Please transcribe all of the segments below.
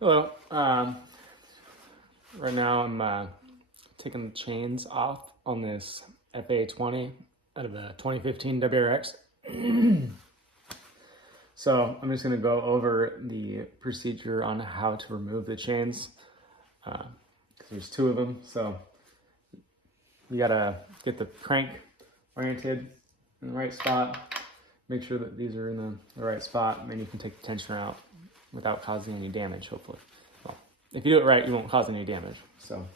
Hello. Right now I'm taking the chains off on this FA20 out of the 2015 WRX. So I'm just going to go over the procedure on how to remove the chains because there's two of them. So you got to get the crank oriented in the right spot. Make sure that these are in the right spot, and then you can take the tensioner out without causing any damage, hopefully. Well, if you do it right, you won't cause any damage. So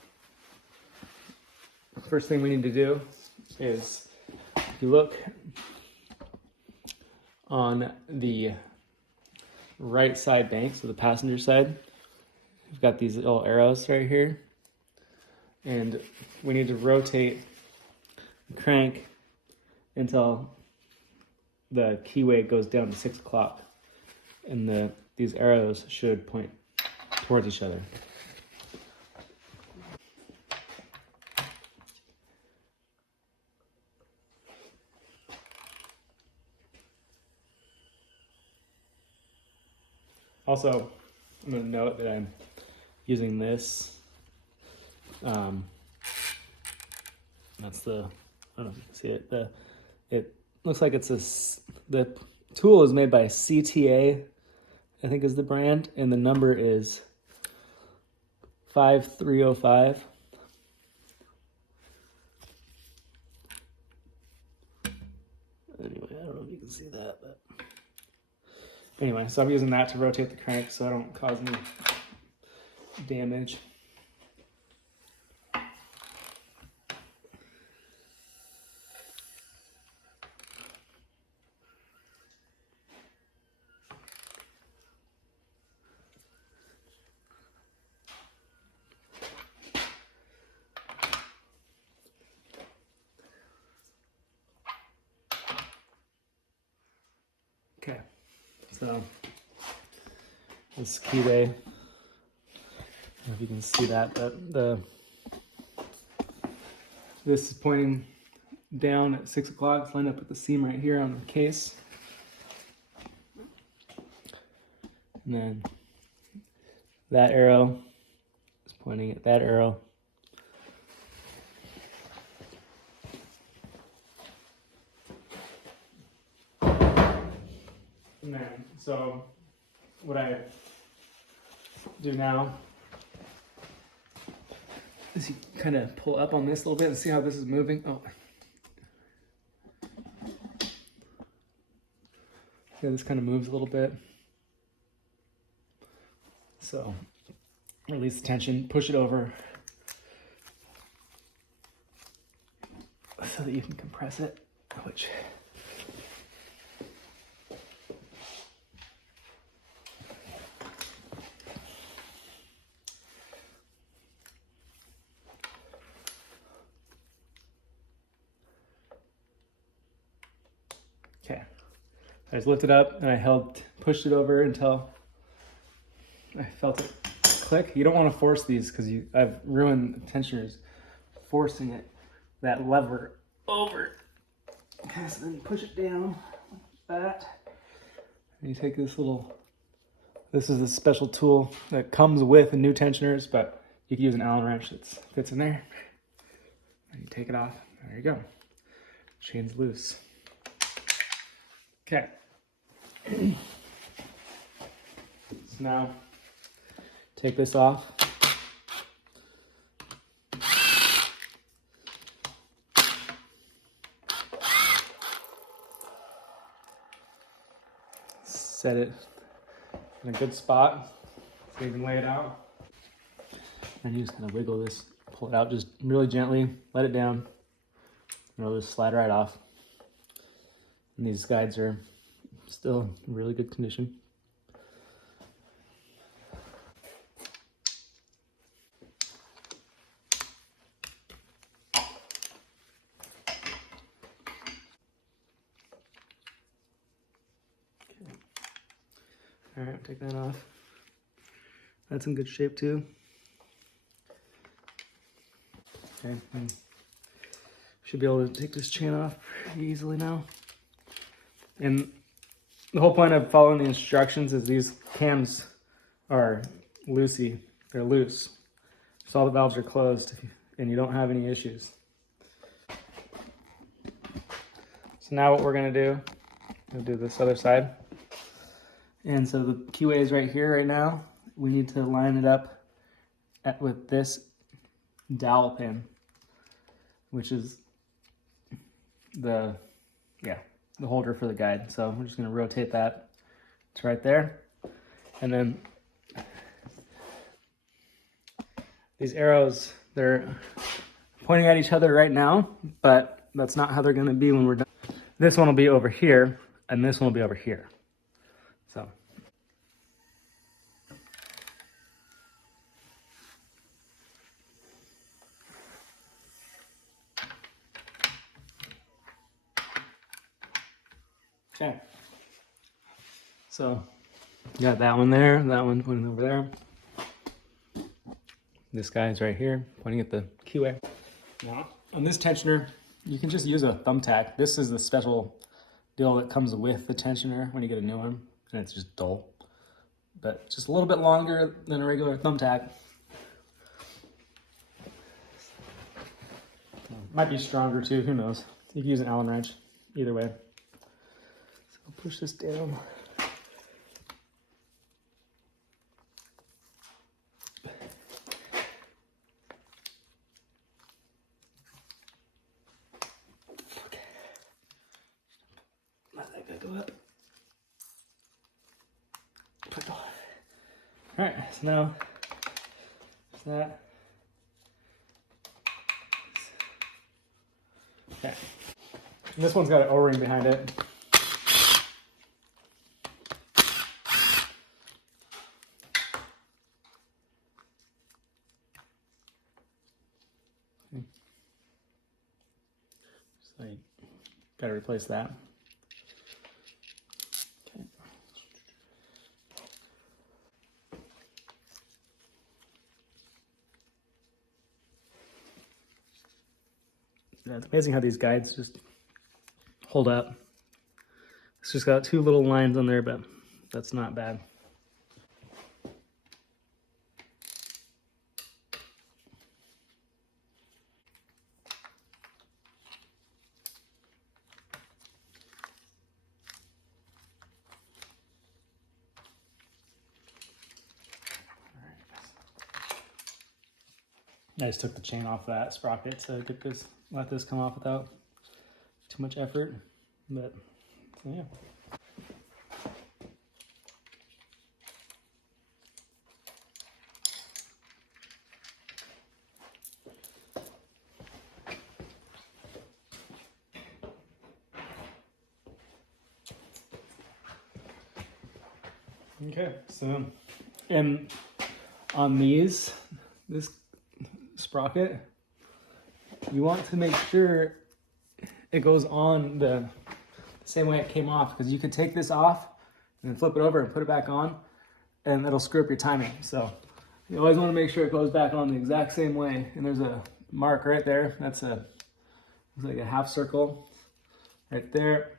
the first thing we need to do is, if you look on the right side bank, so the passenger side, we've got these little arrows right here, and we need to rotate the crank until the keyway goes down to 6 o'clock, and these arrows should point towards each other. Also, I'm going to note that I'm using this. That's the, I don't know if you can see it. It looks like the tool is made by CTA, I think is the brand, and the number is 5305. Anyway, I don't know if you can see that, but anyway, so I'm using that to rotate the crank so I don't cause any damage. Okay, so this keyway, I don't know if you can see that, but this is pointing down at 6 o'clock. It's lined up at the seam right here on the case. And then that arrow is pointing at that arrow. And then, so what I do now is you kind of pull up on this a little bit and see how this is moving. Oh, yeah, this kind of moves a little bit. So release the tension, push it over so that you can compress it, which okay. I just lifted up and I pushed it over until I felt it click. You don't want to force these because I've ruined the tensioners forcing that lever over. Okay, so then you push it down like that. And you take this is a special tool that comes with the new tensioners, but you can use an Allen wrench that fits in there. And you take it off. There you go. Chain's loose. Okay. So now take this off. Set it in a good spot so you can lay it out. And you just kind of wiggle this, pull it out just really gently, let it down, and it'll just slide right off. And these guides are still in really good condition. All right, take that off. That's in good shape too. Okay, and should be able to take this chain off pretty easily now. And the whole point of following the instructions is these cams are loosey. They're loose. So all the valves are closed and you don't have any issues. So now what we're gonna do, we'll do this other side. And so the QA is right here right now. We need to line it up with this dowel pin, which is the holder for the guide. So we're just gonna rotate that to right there. And then these arrows, they're pointing at each other right now, but that's not how they're gonna be when we're done. This one will be over here, and this one will be over here. So. Okay. So, got that one there, that one pointing over there. This guy's right here, pointing at the QA. Now, on this tensioner, you can just use a thumbtack. This is the special deal that comes with the tensioner when you get a new one, and it's just dull. But just a little bit longer than a regular thumbtack. Might be stronger too, who knows. You can use an Allen wrench, either way. So I'll push this down. Go up. All right, so now that. Okay. And this one's got an O-ring behind it. So you gotta replace that. Yeah, it's amazing how these guides just hold up. It's just got 2 little lines on there, but that's not bad. I just took the chain off that sprocket to let this come off without too much effort, but so yeah. Okay, so and on this sprocket, you want to make sure it goes on the same way it came off, because you could take this off and then flip it over and put it back on, and it'll screw up your timing. So you always want to make sure it goes back on the exact same way. And there's a mark right there. That's looks like a half circle right there.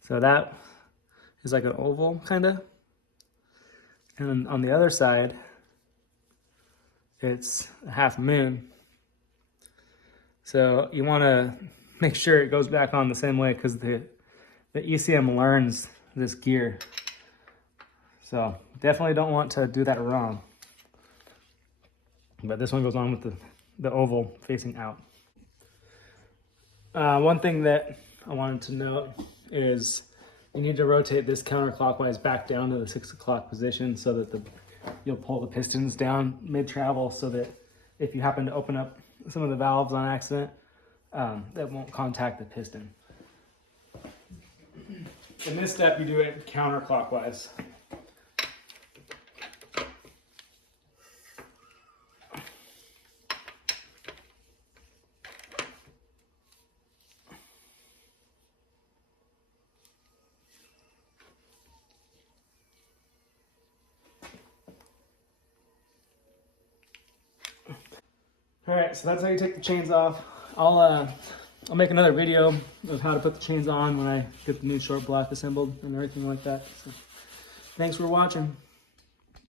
So that is like an oval kind of. And on the other side, it's a half moon. So you want to make sure it goes back on the same way, because the ECM learns this gear. So definitely don't want to do that wrong. But this one goes on with the oval facing out. One thing that I wanted to note is you need to rotate this counterclockwise back down to the 6 o'clock position, so that you'll pull the pistons down mid-travel, so that if you happen to open up some of the valves on accident, that won't contact the piston. In this step, you do it counterclockwise. All right, so that's how you take the chains off. I'll I'll make another video of how to put the chains on when I get the new short block assembled and everything like that. So, thanks for watching.